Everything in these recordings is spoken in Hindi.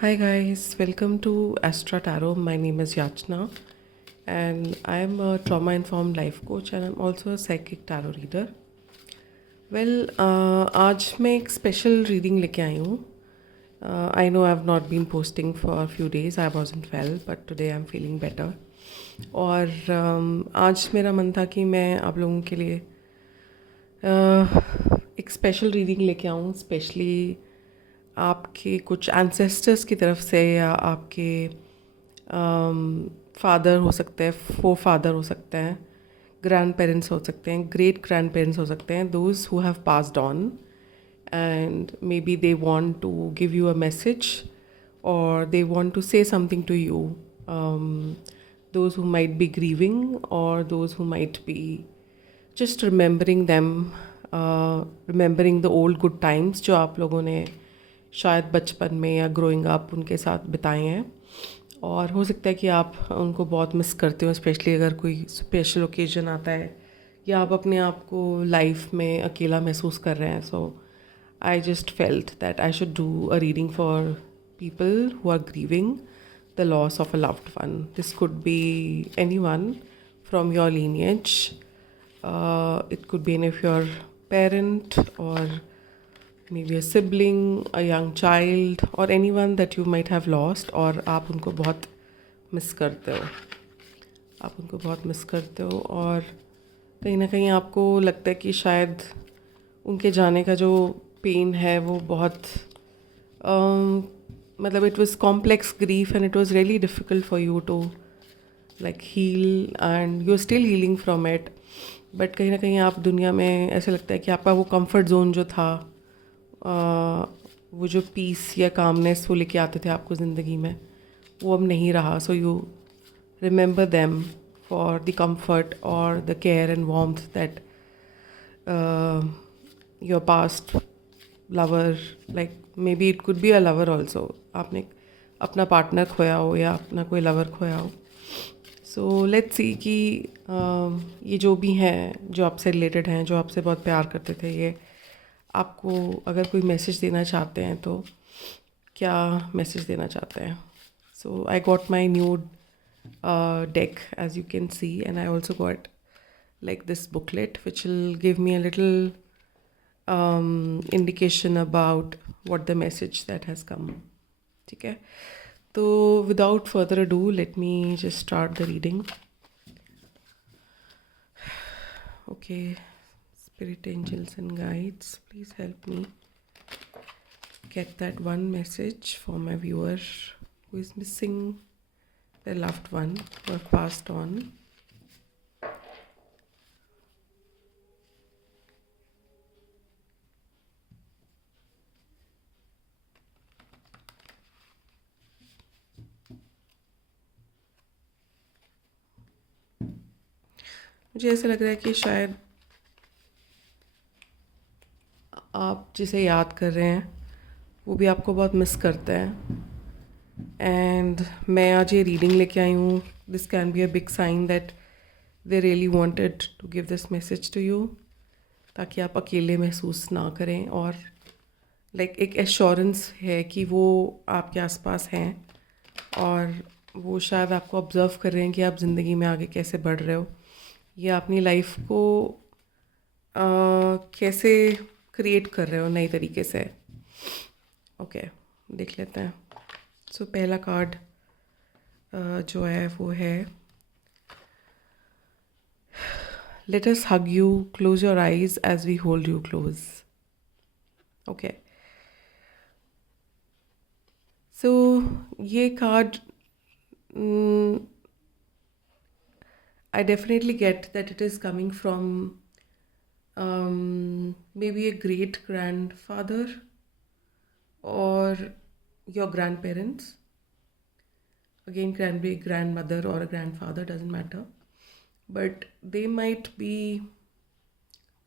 Hi guys, welcome to Astra Tarot. My name is Yachna and I am a trauma informed life coach and I'm also a psychic tarot reader. आज मैं एक स्पेशल रीडिंग लेके आई हूँ. I know I have not been posting for few days. I wasn't well but today I am feeling better. और आज मेरा मन था कि मैं आप लोगों के लिए एक स्पेशल रीडिंग लेके आऊँ, स्पेशली आपके कुछ एंसेस्टर्स की तरफ से या आपके फादर हो सकते हैं, फोर फादर हो सकते हैं, ग्रैंड पेरेंट्स हो सकते हैं, ग्रेट ग्रैंड पेरेंट्स हो सकते हैं, those who have passed on and maybe they want to give you a message or they want to say something to you. Those who might be grieving or those who might be just remembering them, remembering the old good times जो आप लोगों ने शायद बचपन में या ग्रोइंग अप उनके साथ बिताए हैं. और हो सकता है कि आप उनको बहुत मिस करते हो, स्पेशली अगर कोई स्पेशल ओकेजन आता है या आप अपने आप को लाइफ में अकेला महसूस कर रहे हैं. सो I just felt that I should do a reading for people who are grieving the loss of a loved one. This could be anyone from your lineage. It could be any of your parent or maybe a sibling, a young child or anyone that you might have lost और आप उनको बहुत मिस करते हो. आप उनको बहुत मिस करते हो और कहीं ना कहीं आपको लगता है कि शायद उनके जाने का जो पेन है वो बहुत मतलब it was complex grief and it was really difficult for you to like heal and you are still healing from it. But कहीं ना कहीं आप दुनिया में ऐसे लगता है कि आपका वो कंफर्ट जोन जो था, वो जो पीस या कामनेस वो लेके आते थे आपको ज़िंदगी में, वो अब नहीं रहा. So you remember them for the comfort और the care and warmth that your past lover, like maybe it could be a lover also, आपने अपना पार्टनर खोया हो या अपना कोई लवर खोया हो. सो लेट्स सी कि ये जो भी हैं, जो आपसे रिलेटेड हैं, जो आपसे बहुत प्यार करते थे, ये आपको अगर कोई मैसेज देना चाहते हैं तो क्या मैसेज देना चाहते हैं. So I got my new deck as you can see, and I also got like this booklet which will give me a little indication about what the message that has come. ठीक है, तो without further ado let me just start the reading. Okay, spirit angels and guides, please help me get that one message for my viewer who is missing their loved one who have passed on. मुझे ऐसा लग रहा है कि शायद आप जिसे याद कर रहे हैं वो भी आपको बहुत मिस करता है. एंड मैं आज ये रीडिंग लेके आई हूँ. This can be a big sign that they really wanted to give this message to you, ताकि आप अकेले महसूस ना करें. और लाइक एक एश्योरेंस है कि वो आपके आसपास हैं और वो शायद आपको ऑब्ज़र्व कर रहे हैं कि आप ज़िंदगी में आगे कैसे बढ़ रहे हो या अपनी लाइफ को कैसे क्रिएट कर रहे हो नई तरीके से. ओके, देख लेते हैं. सो पहला कार्ड जो है वो है let us hug you, close your eyes as we hold you close. Okay, so ये card I definitely get that it is coming from maybe a great grandfather or your grandparents. Again, can be a grandmother or a grandfather, doesn't matter. But they might be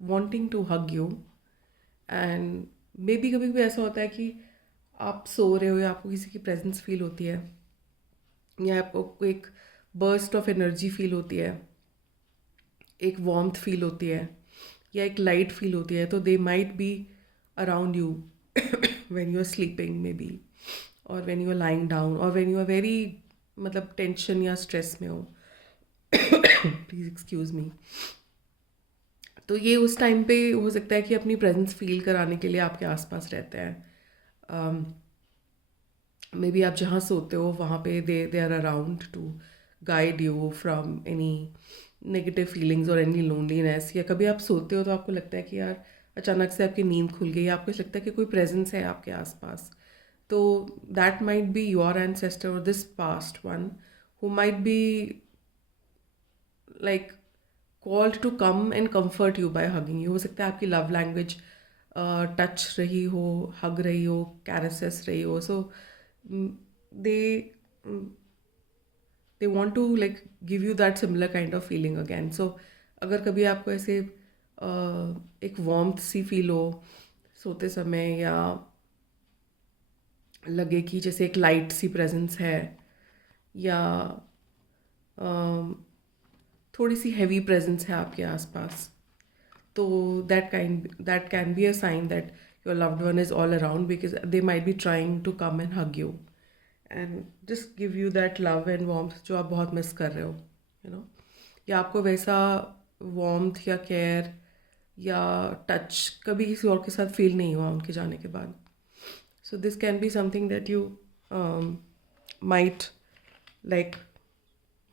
wanting to hug you. And maybe कभी कभी ऐसा होता है कि आप सो रहे हो या आपको किसी की प्रेजेंस फील होती है या आपको एक बर्स्ट ऑफ एनर्जी फील होती है, एक वार्मथ फील होती है या एक लाइट फील होती है. तो they might be around you when you are sleeping maybe, और when you are lying down और व्हेन यू आर वेरी मतलब टेंशन या स्ट्रेस में हो, प्लीज़ एक्सक्यूज़ मी, तो ये उस टाइम पे हो सकता है कि अपनी प्रेजेंस फील कराने के लिए आपके आसपास रहते हैं। मे बी आप जहाँ सोते हो वहाँ पे they are around to guide you from any negative feelings और एनी लोनलीनेस। या कभी आप सोते हो तो आपको लगता है कि यार अचानक से आपकी नींद खुल गई, आपको लगता है कि कोई प्रेजेंस है आपके आसपास, तो that might be your ancestor और this past one who might be like called to come and comfort you by hugging you. हो सकता है आपकी लव लैंग्वेज टच रही हो, हग रही हो, कैरेसेस रही हो, so they they want to like give you that similar kind of feeling again. So अगर कभी आपको ऐसे एक वार्मथ सी फील हो सोते समय, या लगे कि जैसे एक लाइट सी प्रेजेंस है, या थोड़ी सी हैवी प्रेजेंस है आपके आसपास, तो that can be a sign that your loved one is all around, because they might be trying to come and hug you and just give you that love and warmth जो आप बहुत मिस कर रहे हो, यू नो। या आपको वैसा वार्मथ या केयर या टच कभी किसी और के साथ फील नहीं हुआ उनके जाने के बाद। So this can be something that you might like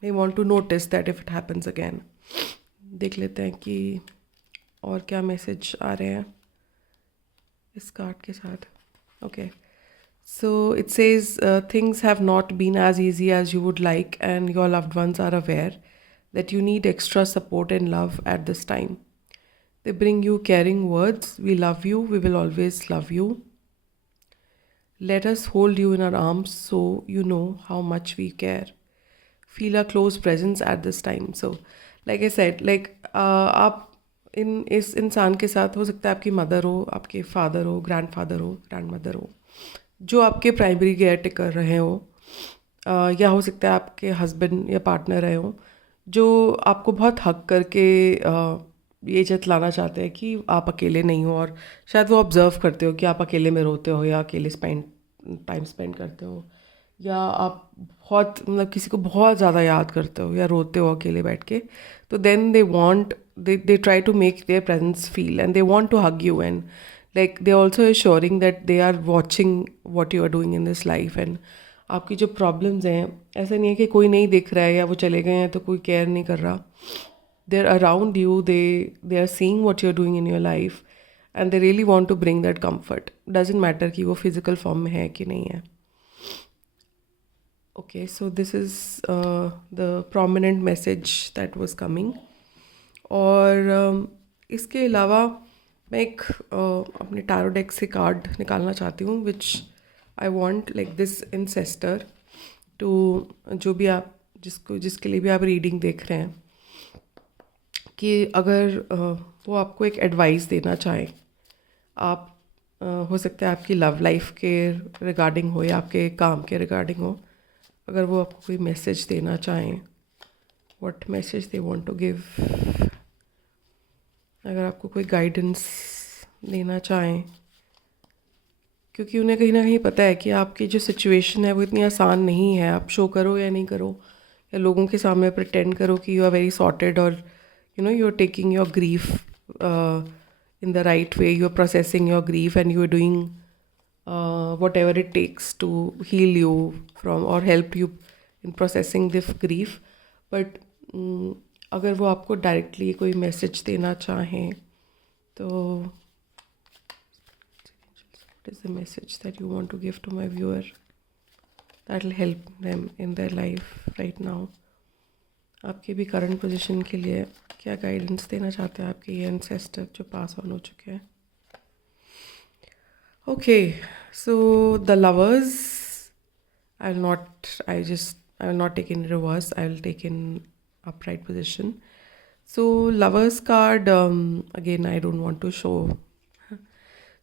they want to notice that if it happens again। देख लेते हैं कि और क्या मैसेज आ रहे हैं इस कार्ड के साथ। Okay, so it says things have not been as easy as you would like and your loved ones are aware that you need extra support and love at this time. They bring you caring words, we love you, we will always love you, let us hold you in our arms so you know how much we care, feel a close presence at this time। So like I said, like आप इस इंसान के साथ हो सकता है आपकी मदर हो, आपके फादर हो, ग्रैंडफादर हो, ग्रैंडमदर हो, जो आपके प्राइमरी केयर टेकर रहे हो, या हो सकता है आपके हस्बैंड या पार्टनर रहे हो जो आपको बहुत हक करके ये जतलाना चाहते हैं कि आप अकेले नहीं हो, और शायद वो ऑब्ज़र्व करते हो कि आप अकेले में रोते हो या अकेले टाइम स्पेंड करते हो, या आप बहुत मतलब किसी को बहुत ज़्यादा याद करते हो या रोते हो अकेले बैठ के, तो then they try to make their presence feel and they want to hug you and like they also assuring that they are watching what you are doing in this life. And आपकी जो प्रॉब्लम्स हैं, ऐसा नहीं है कि कोई नहीं देख रहा है या वो चले गए हैं तो कोई केयर नहीं कर रहा, they are around you, they are seeing what you are doing in your life and they really want to bring that comfort, doesn't matter कि वो फिजिकल फॉर्म में है कि नहीं है। Okay, so this is the prominent message that was coming। और इसके अलावा मैं एक अपने टारो डेक से कार्ड निकालना चाहती हूँ, which I want like this ancestor to, जो भी आप जिसके लिए भी आप रीडिंग देख रहे हैं, कि अगर वो आपको एक एडवाइस देना चाहें, आप हो सकता है आपकी लव लाइफ के रिगार्डिंग हो या आपके काम के रिगार्डिंग हो, अगर वो आपको कोई मैसेज देना चाहें, what message they want to give, अगर आपको कोई गाइडेंस देना चाहें, क्योंकि उन्हें कहीं ना कहीं पता है कि आपकी जो सिचुएशन है वो इतनी आसान नहीं है। आप शो करो या नहीं करो, या लोगों के सामने प्रिटेंड करो कि यू आर वेरी सॉर्टेड, और you are taking your grief in the right way, you are processing your grief and you are doing whatever it takes to heal you from or help you in processing this grief। but अगर वो आपको डायरेक्टली कोई मैसेज देना चाहें तो what is the message that you want to give to my viewer that will help them in their life right now। आपके भी करंट पोजीशन के लिए क्या गाइडेंस देना चाहते हैं आपके ये एंसेस्टर जो पास ऑन हो चुके हैं। Okay, so the lovers, I will not take in reverse, I will take in upright position। So lovers card, again I don't want to show।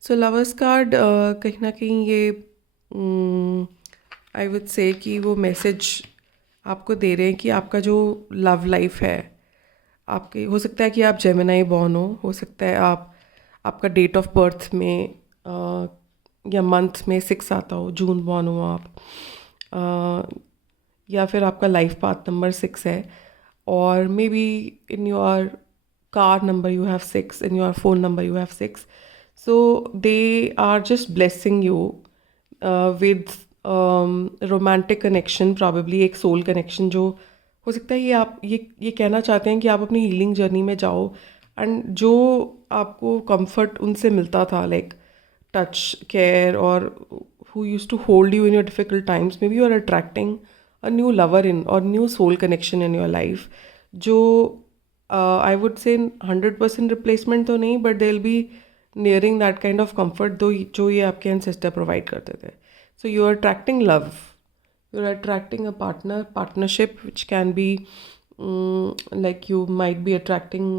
So lovers card कहीं ना कहीं ये I would say कि वो मैसेज आपको दे रहे हैं कि आपका जो लव लाइफ है, आपके हो सकता है कि आप जेमिनाई बॉर्न हो सकता है आपका डेट ऑफ बर्थ में या मंथ में 6 आता हो, जून बॉर्न हो आप, या फिर आपका लाइफ पाथ नंबर 6 है, और may be in your car number you have 6, in your phone number you have 6. So they are just blessing you with romantic connection, probably एक soul connection, जो हो सकता है ये आप ये कहना चाहते हैं कि आप अपनी हीलिंग जर्नी में जाओ, एंड जो आपको कंफर्ट उनसे मिलता था, लाइक टच, केयर, और who used to hold you in your difficult times, maybe you are attracting a new lover in or new soul connection in your life, जो I would say 100% रिप्लेसमेंट तो नहीं, but they will be nearing that kind of comfort though जो ये आपके एंसेस्टर प्रोवाइड करते थे. So you are attracting love, you are attracting a partnership which can be like you might be attracting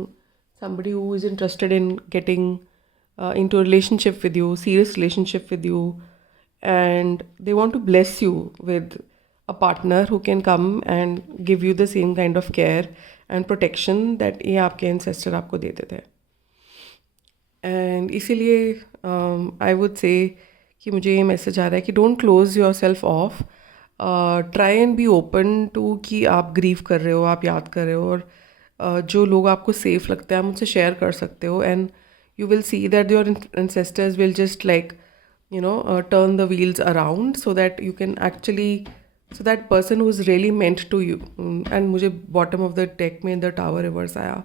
somebody who is interested in getting into a relationship with you, serious relationship with you, and they want to bless you with a partner who can come and give you the same kind of care and protection that ये आपके ancestor आपको देते थे. एंड इसीलिए आई वुड से कि मुझे ये मैसेज आ रहा है कि don't close yourself off, try and be open to कि आप ग्रीव कर रहे हो, आप याद कर रहे हो, और जो लोग आपको सेफ लगता है आप मुझसे शेयर कर सकते हो, and you will see that your ancestors will just like turn the wheels around so that you can actually, so that person who is really meant to you. And मुझे bottom of the deck में the tower reverse आया.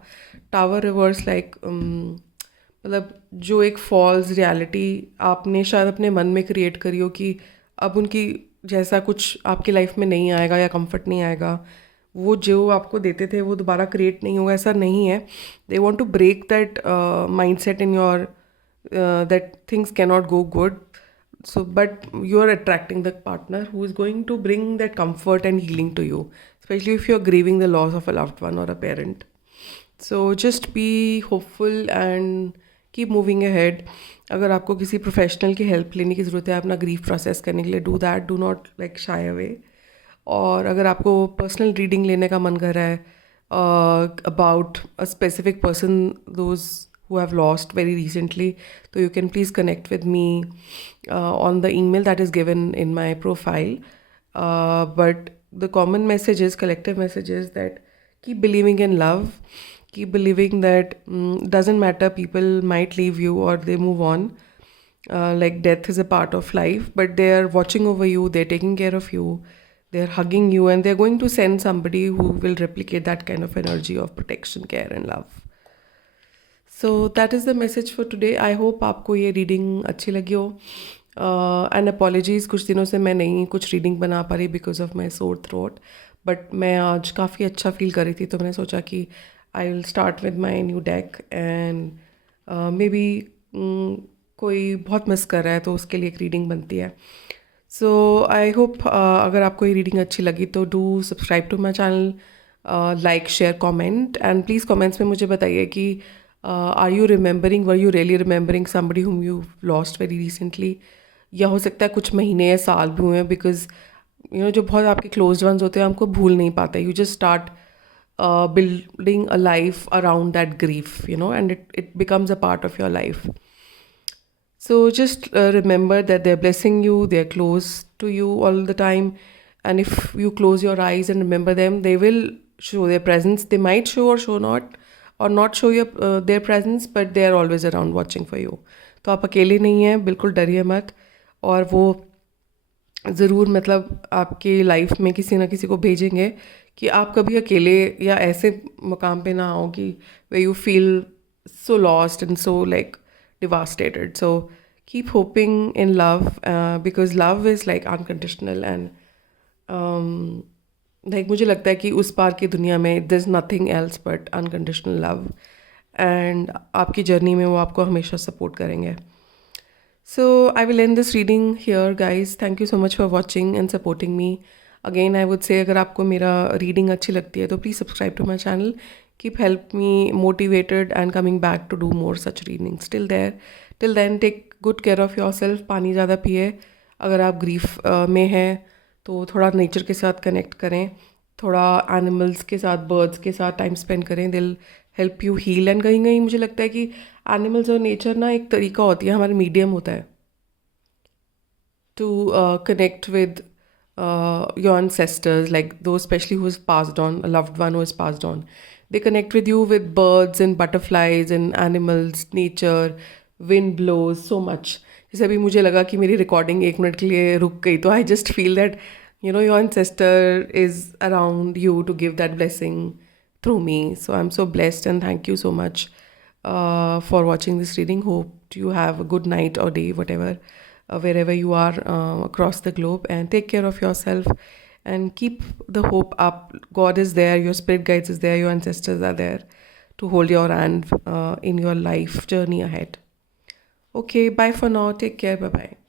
Tower reverse like मतलब जो एक फॉल्स रियलिटी आपने शायद अपने मन में क्रिएट करी हो कि अब उनकी जैसा कुछ आपकी लाइफ में नहीं आएगा या कंफर्ट नहीं आएगा, वो जो आपको देते थे वो दोबारा क्रिएट नहीं होगा, ऐसा नहीं है. They want to break that mind set in your that things cannot go good. So, but you are attracting the partner who is going to bring that comfort and healing to you, especially if you are grieving the loss of a loved one or a parent. So, just be hopeful and keep moving ahead. अगर आपको किसी प्रोफेशनल की हेल्प लेने की ज़रूरत है अपना ग्रीफ प्रोसेस करने के लिए, do that, do not like shy away. और अगर आपको पर्सनल रीडिंग लेने का मन कर रहा है about a specific person those who have lost very recently, so you can please connect with me on the email that is given in my profile. But the common message is, collective message is that keep believing in love, keep believing that doesn't matter, people might leave you or they move on, like death is a part of life, but they are watching over you, they're taking care of you, they're hugging you, and they're going to send somebody who will replicate that kind of energy of protection, care and love. So that is the message for today. I hope आपको ये रीडिंग अच्छी लगी हो. एंड अपॉलॉजीज़, कुछ दिनों से मैं नहीं कुछ रीडिंग बना पा रही because of my sore throat, but मैं आज काफ़ी अच्छा फील कर रही थी, तो मैंने सोचा कि I will start with my new deck, and may be कोई बहुत मिस कर रहा है तो उसके लिए एक रीडिंग बनती है. सो आई होप अगर आपको ये रीडिंग अच्छी लगी तो do subscribe to my channel, like, share, comment, and please comments में मुझे बताइए कि are you remembering, were you really remembering somebody whom you lost very recently, या हो सकता है कुछ महीने या साल भी हुए हैं, बिकॉज जो बहुत आपके क्लोज्ड वंस होते हैं हमको भूल नहीं पाते. You just start building a life around that grief, and it becomes a part of your life. So just remember that they're blessing you, they're close to you all the time, and if you close your eyes and remember them, they will show their presence. They might show or show not, और not show your their presence, but they are always around watching for you. तो आप अकेले नहीं हैं, बिल्कुल डरिए मत, और वो ज़रूर मतलब आपके लाइफ में किसी ना किसी को भेजेंगे कि आप कभी अकेले या ऐसे मुकाम पे ना आओ कि way you feel so lost and so like devastated. So keep hoping in love, because love is like unconditional, and like मुझे लगता है कि उस पार की दुनिया में there is nothing else but unconditional love, एंड आपकी जर्नी में वो आपको हमेशा सपोर्ट करेंगे. So I will end this reading here guys. Thank you so much for watching and supporting me. Again I would say, अगर आपको मेरा रीडिंग अच्छी लगती है तो please subscribe to my channel. Keep help me motivated and coming back to do more such readings. Till then take good care of your self. पानी ज़्यादा पिए. अगर आप ग्रीफ में हैं तो थोड़ा नेचर के साथ कनेक्ट करें, थोड़ा एनिमल्स के साथ, बर्ड्स के साथ टाइम स्पेंड करें. दिल हेल्प यू हील. एंड कहीं कहीं मुझे लगता है कि एनिमल्स और नेचर ना एक तरीका होती है, हमारा मीडियम होता है. to connect with your ancestors, like those especially who has passed on, a loved one who has passed on. They connect with you with birds and butterflies and animals, nature, wind blows so much. जैसे अभी मुझे लगा कि मेरी रिकॉर्डिंग 1 मिनट के लिए रुक गई, तो I just feel that your ancestor is around you to give that blessing through me. So I'm so blessed, and thank you so much for watching this reading. Hope you have a good night or day, whatever, wherever you are across the globe, and take care of yourself and keep the hope up. God is there, your spirit guides is there, your ancestors are there to hold your hand in your life journey ahead. Okay, bye for now. Take care. Bye bye.